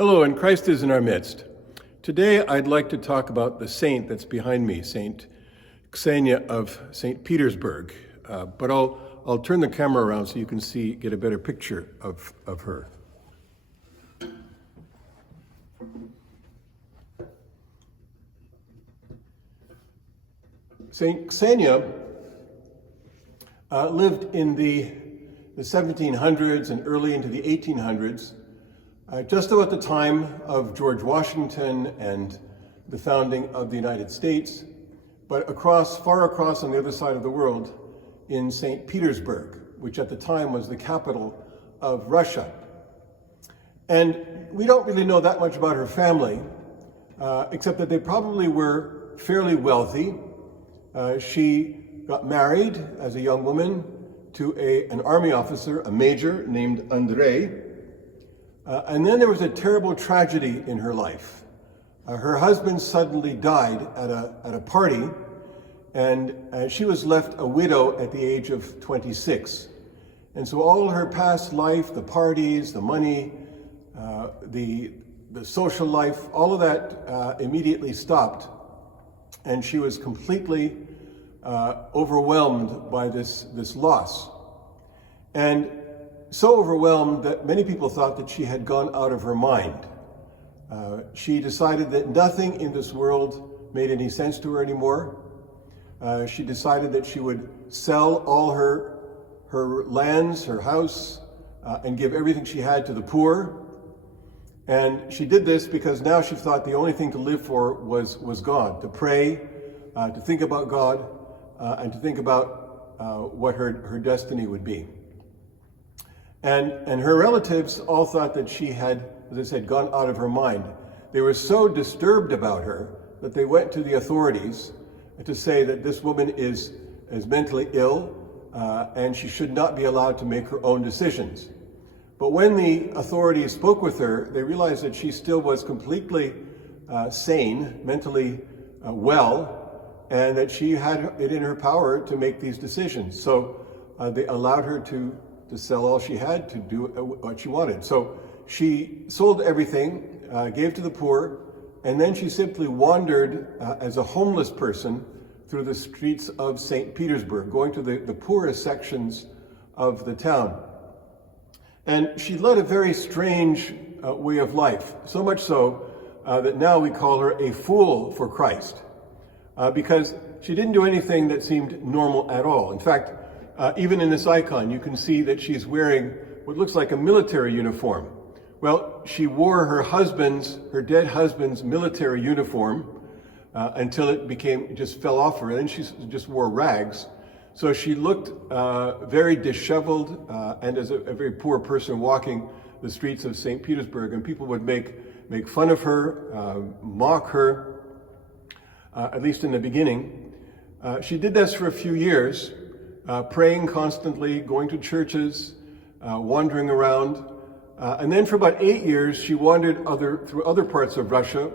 Hello, and Christ is in our midst. Today I'd like to talk about the saint that's behind me, Saint Xenia of St. Petersburg. But I'll turn the camera around so you can get a better picture of her. Saint Xenia lived in the 1700s and early into the 1800s. Just about the time of George Washington and the founding of the United States, but far across on the other side of the world in St. Petersburg, which at the time was the capital of Russia. And we don't really know that much about her family, except that they probably were fairly wealthy. She got married as a young woman to an army officer, a major named Andrei. And then there was a terrible tragedy in her life. Her husband suddenly died at a party, and she was left a widow at the age of 26. And so all her past life, the parties, the money, the social life, all of that immediately stopped. And she was completely overwhelmed by this loss. And so overwhelmed that many people thought that she had gone out of her mind. She decided that nothing in this world made any sense to her anymore. She decided that she would sell all her lands, her house, and give everything she had to the poor. And she did this because now she thought the only thing to live for was God, to pray, to think about God, and to think about what her destiny would be. And her relatives all thought that she had, as I said, gone out of her mind. They were so disturbed about her that they went to the authorities to say that this woman is mentally ill and she should not be allowed to make her own decisions. But when the authorities spoke with her, they realized that she still was completely sane, mentally well, and that she had it in her power to make these decisions. So they allowed her to sell all she had, to do what she wanted. So she sold everything, gave to the poor, and then she simply wandered as a homeless person through the streets of St. Petersburg, going to the poorest sections of the town. And she led a very strange way of life, so much so that now we call her a fool for Christ, because she didn't do anything that seemed normal at all. In fact, even in this icon, you can see that she's wearing what looks like a military uniform. Well, she wore her dead husband's military uniform until it just fell off her, and then she just wore rags. So she looked very disheveled and as a very poor person walking the streets of St. Petersburg, and people would make fun of her, mock her, at least in the beginning. She did this for a few years, praying constantly, going to churches, wandering around. And then for about 8 years, she wandered through other parts of Russia,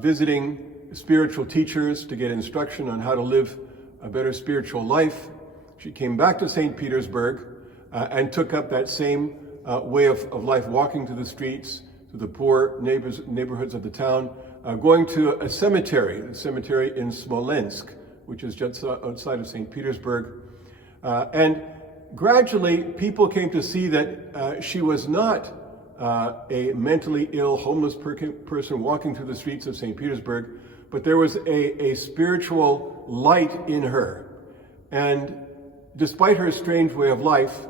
visiting spiritual teachers to get instruction on how to live a better spiritual life. She came back to St. Petersburg and took up that same way of life, walking to the streets, to the poor neighborhoods of the town, going to a cemetery, the cemetery in Smolensk, which is just outside of St. Petersburg. And gradually, people came to see that she was not a mentally ill, homeless person walking through the streets of St. Petersburg, but there was a spiritual light in her. And despite her strange way of life,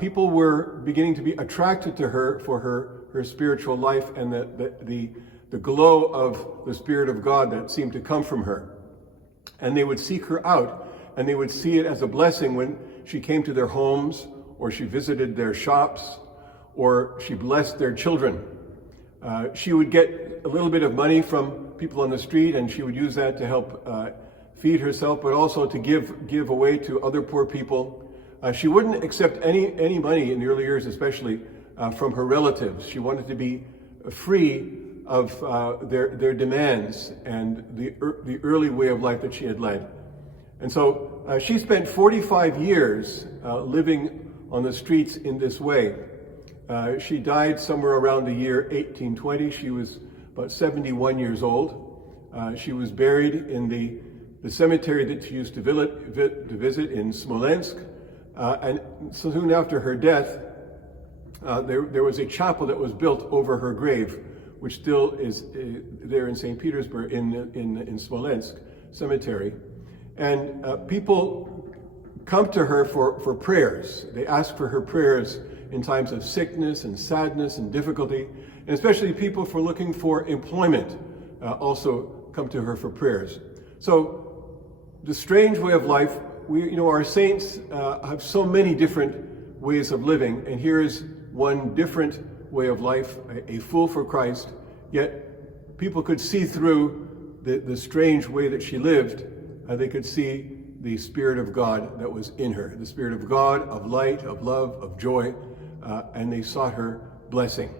people were beginning to be attracted to her for her spiritual life and the glow of the Spirit of God that seemed to come from her. And they would seek her out, and they would see it as a blessing when she came to their homes, or she visited their shops, or she blessed their children. She would get a little bit of money from people on the street, and she would use that to help feed herself, but also to give away to other poor people. She wouldn't accept any money in the early years, especially from her relatives. She wanted to be free of their demands and the early way of life that she had led. And so she spent 45 years living on the streets in this way. She died somewhere around the year 1820. She was about 71 years old. She was buried in the cemetery that she used to visit in Smolensk. And soon after her death, there was a chapel that was built over her grave, which still is there in St. Petersburg, in Smolensk Cemetery. And people come to her for prayers. They ask for her prayers in times of sickness and sadness and difficulty, and especially people for looking for employment also come to her for prayers. So the strange way of life, our saints have so many different ways of living, and here is one different way of life, a fool for Christ, yet people could see through the strange way that she lived. They could see the Spirit of God that was in her, the Spirit of God, of light, of love, of joy, and they sought her blessing.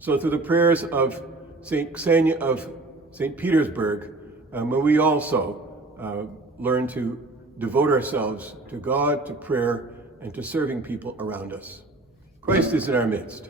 So through the prayers of St. Xenia of St. Petersburg, may we also learn to devote ourselves to God, to prayer, and to serving people around us. Christ is in our midst.